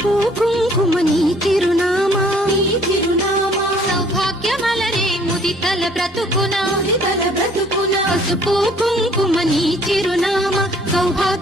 పసుపు కుంకుమ నీ చిరునామా సౌభాగ్యమలరే ముదితల బ్రతుకున పసుపు కుంకుమ నీ చిరునామా సౌభాగ్య